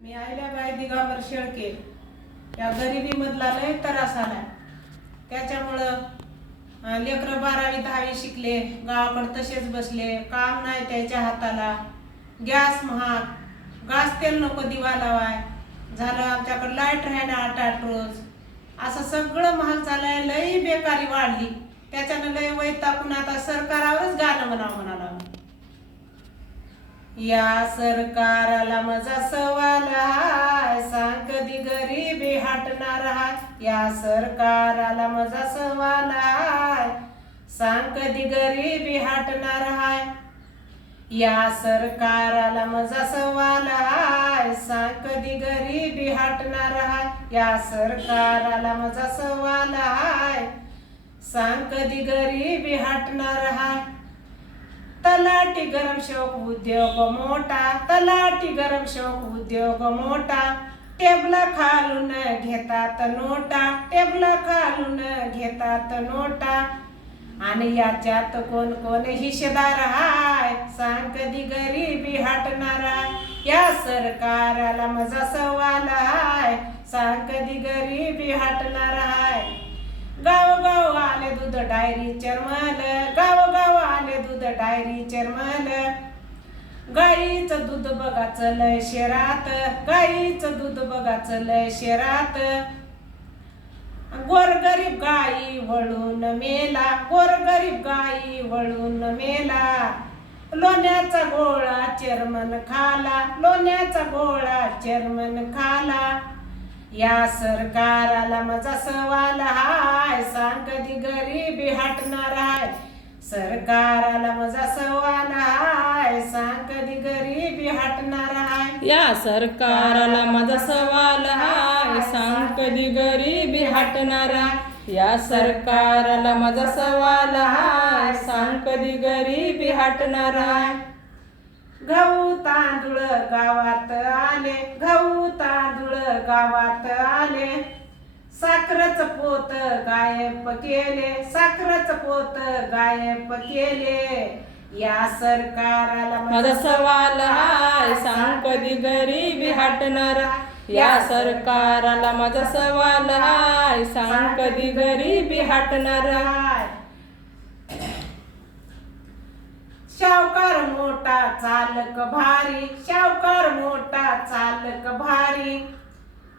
मी अहिल्याबाई दिगंबर शेळके या गरिबीमधला लय त्रास आला. त्याच्यामुळं लेकरं 12वी 10वी शिकले, गावाकडे तसेच बसले, काम नाही त्याच्या हाताला, गॅस महाग, गॅस तेल नको दिवा लावाय झालं, आमच्याकडे लाईट राहायला 8-8 रोज, असं सगळं महाग झालंय. लई बेकारी वाढली. त्याच्यानं लय वैतागून आता सरकारावरच गाणं म्हणावं. या सरकाराला माझा सवाल हाय, सांग कधी गरिबी हटणार हाय. या सरकाराला माझा सवाल हाय, सांग कधी गरिबी हटणार हाय. या सरकाराला माझा सवाल हाय, सांग कधी गरिबी हटणार हाय. या सरकाराला माझा सवाल हाय, सांग कधी गरिबी हटणार हाय. तलाठी गरम शौक उद्योग मोठा, तलाठी गरम शौक उद्योग मोठा, टेबल खालून घेतात नोटा, टेबल खालून घेतात नोटा. आणि याच्यात कोण कोण हिस्सेदार हाय, सांग कधी गरिबी हटणार हाय. या सरकाराला माझा सवाल हाय, सांग कधी गरिबी हटणार हाय. गावोगाव आले दूध डायरी चरमल, गावोगाव आले दूध डायरी चरमल. गाईचं दूध बघा चलय शेरात, गाईचं दूध बघा चलय शेरात. गोरगरीब गाई वळून मेला, गोरगरीब गाई वळून मेला. लोण्याचा गोळा चेअरमन खाला, लोण्याचा गोळा चेअरमन खाला. या सरकाराला माझा सवाल हाय, सांग कधी गरिबी हटणार हाय. सरकाराला माझा सवाल हाय, सांग कधी गरिबी हटणार हाय. या सरकाराला माझा सवाल हाय, सांग कधी गरिबी हटणार हाय. या सरकाराला माझा सवाल हाय, सांग कधी गरिबी हटणार हाय. गहू तांदूळ गावात आले, गहू तांदूळ गावात आले. साखरच पोत गायब केले, साखरच पोत गायब केले. या सरकाराला माझा सवाल हाय, सांग कधी गरिबी हटणार हाय. या सरकाराला माझा सवाल हाय, सांग कधी गरिबी हटणार हाय. शावकार मोठा चालक भारी, शावकार मोठा चालक भारी.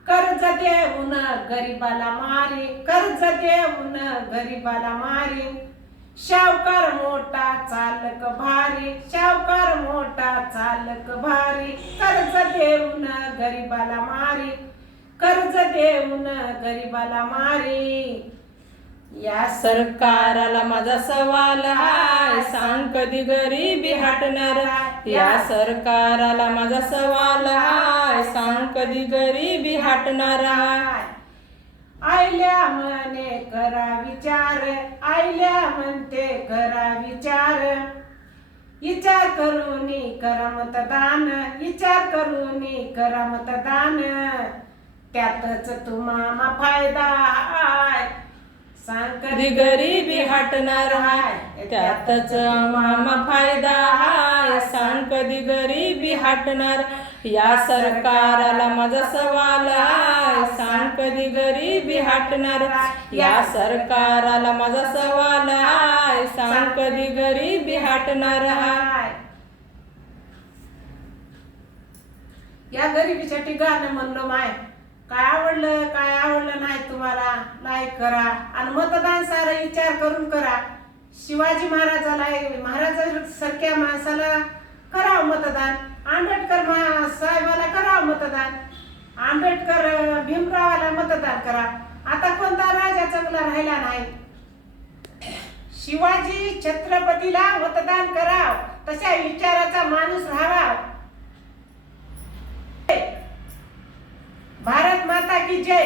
कर्ज देऊन गरीबाला मारी, कर्ज देऊन गरीबाला मारी. शावकार मोठा चालक भारी, शावकार मोठा चालक भारी. कर्ज देऊन गरीबाला मारी, कर्ज देऊन गरीबाला मारी. या सरकाराला माझा सवाल हाय, सांग कधी गरिबी हटणार हाय. या सरकाराला माझा सवाल हाय, सांग कधी गरिबी हटणार हाय. आईल्या म्हणे करा विचार, आईल्या म्हणते करा विचार. विचार करून करा मतदान, विचार करून करा मतदान. त्यातच तुम्हाला फायदा हाय, सांग कधी गरिबी हटणार हाय. त्यातच आम्हाला फायदा हाय, सांग कधी गरिबी हटणार. या सरकाराला माझा सवाल हाय, सांग कधी गरिबी हटणार. या सरकाराला माझा सवाल हाय, सांग कधी गरिबी हटणार हाय. या गरिबीसाठी गाणं म्हणलो माय. काय आवडलं काय आवडलं नाही तुम्हाला लाईक करा आणि मतदान सारा विचार करून करा. शिवाजी महाराजाला महाराजासारख्या माणसाला करावं मतदान, आंबेडकर साहेबाला करावं मतदान, आंबेडकर भीमरावाला मतदान करा. आता कोणता राजा चांगला राहिला नाही. शिवाजी छत्रपतीला मतदान करावं, तशा विचाराचा माणूस राहावा. भारत माता की जय.